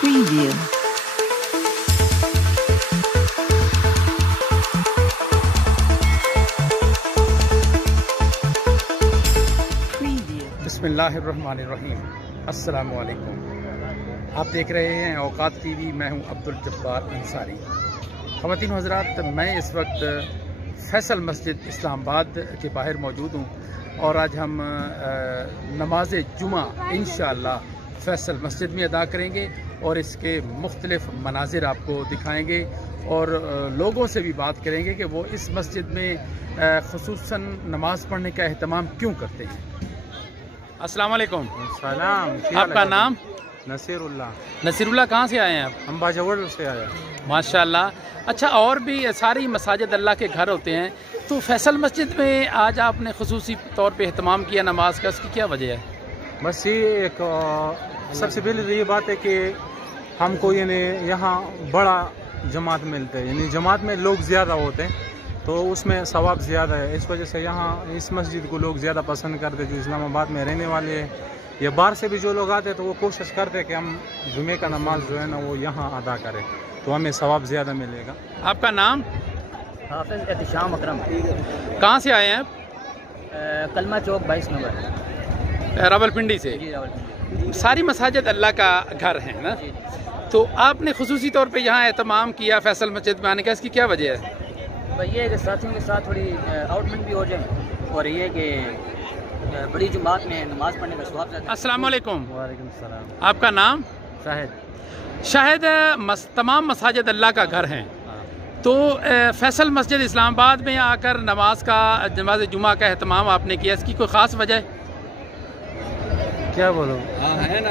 Preview. बिस्मिल्लाहिर्रहमानिर्रहीम। अस्सलामु अलैकुम। आप देख रहे हैं औकात टीवी। मैं हूं अब्दुल जब्बार अंसारी। ख़वातीन हज़रात, मैं इस वक्त फैसल मस्जिद इस्लामाबाद के बाहर मौजूद हूं और आज हम नमाज जुमा इंशाअल्लाह फैसल मस्जिद में अदा करेंगे और इसके मुख्तलिफ मनाजिर आपको दिखाएंगे और लोगों से भी बात करेंगे कि वो इस मस्जिद में खुसूसन नमाज पढ़ने का एहतमाम क्यों करते हैं। अस्सलाम वालेकुम। सलाम। आपका नाम? नसीरुल्लाह। नसीरुल्लाह, कहाँ से आए हैं आप? हम बाजावर से आए हैं। माशाल्लाह। अच्छा, और भी सारी मसाजिद अल्लाह के घर होते हैं, तो फैसल मस्जिद में आज आपने खुसूसी तौर पे एहतमाम किया नमाज का, उसकी क्या वजह है? बस ये एक सबसे पहले तो ये बात है कि हमको यानी यहाँ बड़ा जमात मिलता है, यानी जमात में लोग ज़्यादा होते हैं तो उसमें सवाब ज़्यादा है। इस वजह से यहाँ इस मस्जिद को लोग ज़्यादा पसंद करते हैं जो इस्लामाबाद में रहने वाले हैं या बाहर से भी जो लोग आते हैं, तो वो कोशिश करते हैं कि हम जुमे का नमाज जो है ना वो यहाँ अदा करें, तो हमें सवाब ज़्यादा मिलेगा। आपका नाम? हाफिज एहतिशाम अकरम। कहाँ से आए हैं आप? कलमा चौक 22 नंबर, रावलपिंडी से। जी रावलपिंडी। सारी मसाजिद अल्लाह का घर है ना, तो आपने खुसूसी तौर पे यहाँ एहतमाम किया फैसल मस्जिद में आने का, इसकी क्या वजह है? भाई ये है कि साथियों के साथ थोड़ी आउटमेंट भी हो जाए और ये कि बड़ी जुमात में नमाज पढ़ने का स्वाब ज़्यादा। अस्सलाम वालेकुम। वालेकुम सलाम। आपका नाम? शाहिद। शाहिद, तमाम मसाजिद अल्लाह का घर हैं, तो फैसल मस्जिद इस्लामाबाद में आकर नमाज जुमा का एहतमाम आपने किया, इसकी कोई ख़ास वजह? क्या बोलो? है ना।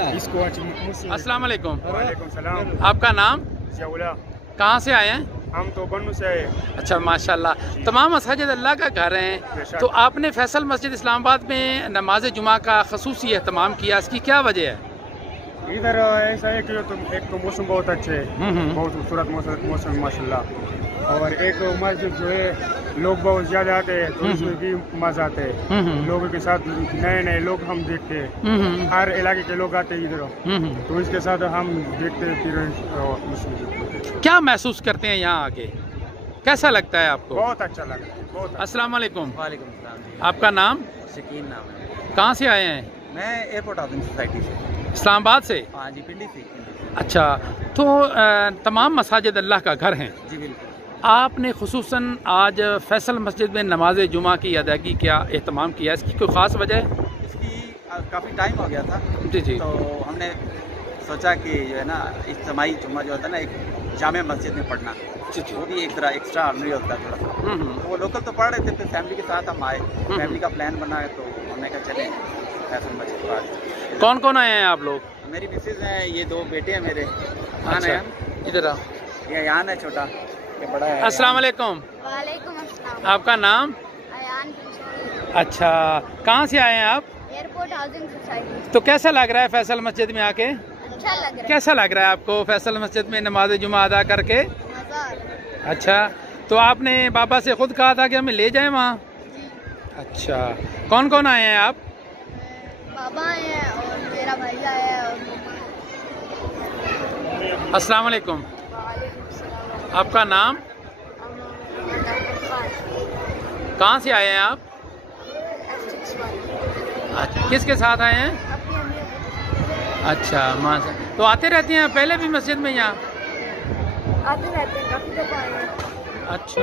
अस्सलाम वालेकुम। वालेकुम सलाम। आपका नाम? जियाउल्लाह। कहाँ से आए हैं? हम तो बन्नू से आए। अच्छा, माशाल्लाह। तमाम मसाजिद अल्लाह का घर हैं, तो आपने फैसल मस्जिद इस्लामाबाद में नमाज जुमा का खसूसी एहतमाम किया, इसकी क्या वजह है? इधर ऐसा है कि एक तो मौसम बहुत अच्छे है, बहुत खूबसूरत मौसम माशाल्लाह, और एक मस्जिद जो है लोग बहुत ज्यादा आते हैं तो इसमें भी मजा आते है। लोगों के साथ नए नए लोग हम देखते हैं, हर इलाके के लोग आते हैं इधर, तो इसके साथ हम देखते हैं फिर। क्या महसूस करते हैं यहाँ आके, कैसा लगता है आपको? बहुत अच्छा लगा, बहुत अच्छा। अस्सलाम वालेकुम। वालेकुम सलाम। आपका नाम? शकीन नाम है। कहाँ से आए हैं? मैं एयरपोर्ट हाउसिंग सोसाइटी से। इस्लामाबाद से? हाँ जी, पिंडी से। अच्छा, तो तमाम मसाजिद अल्लाह का घर हैं, जी बिल्कुल। आपने खुसूसन आज फैसल मस्जिद में नमाज जुमा की अदायगी क्या एहतमाम किया, इसकी कोई ख़ास वजह है? इसकी काफ़ी टाइम हो गया था, जी जी, तो हमने सोचा कि जो है ना इज्तिमाई जुम्मा जो होता है ना एक जामे मस्जिद में पढ़ना, जी जी, वो भी एक तरह एक्स्ट्रा ऑर्डनरी होता है थोड़ा सा। तो वो लोकल तो पढ़ रहे थे, फिर फैमिली के साथ हम आए, फैमिली का प्लान बना है तो हमने कहा चलें फैसल मस्जिद को आज। कौन कौन आए हैं आप लोग? मेरी मिसेज हैं, ये दो बेटे हैं मेरे। अच्छा, इधर आओ। ये यान है छोटा, ये बड़ा है। अस्सलाम वालेकुम। वालेकुम अस्सलाम। आपका नाम? अयान। अच्छा, कहाँ से आए हैं आप? Airport housing society. तो कैसा लग रहा है फैसल मस्जिद में आके? अच्छा लग रहा है। कैसा लग रहा है आपको फैसल मस्जिद में नमाज जुमा अदा करके? मजा आ रहा है। अच्छा, तो आपने बाबा से खुद कहा था कि हमें ले जाएं वहाँ? अच्छा, कौन कौन आए हैं आप? बाबा आए हैं और मेरा भाई आया है और अस्सलाम वालेकुम। वालेकुम सलाम। आपका नाम? कहाँ से आए हैं आप? अच्छा, किसके साथ आए हैं? अच्छा, माशा। तो आते रहते हैं पहले भी मस्जिद में यहाँ? आते रहते हैं, काफी दफा आए हैं। अच्छा।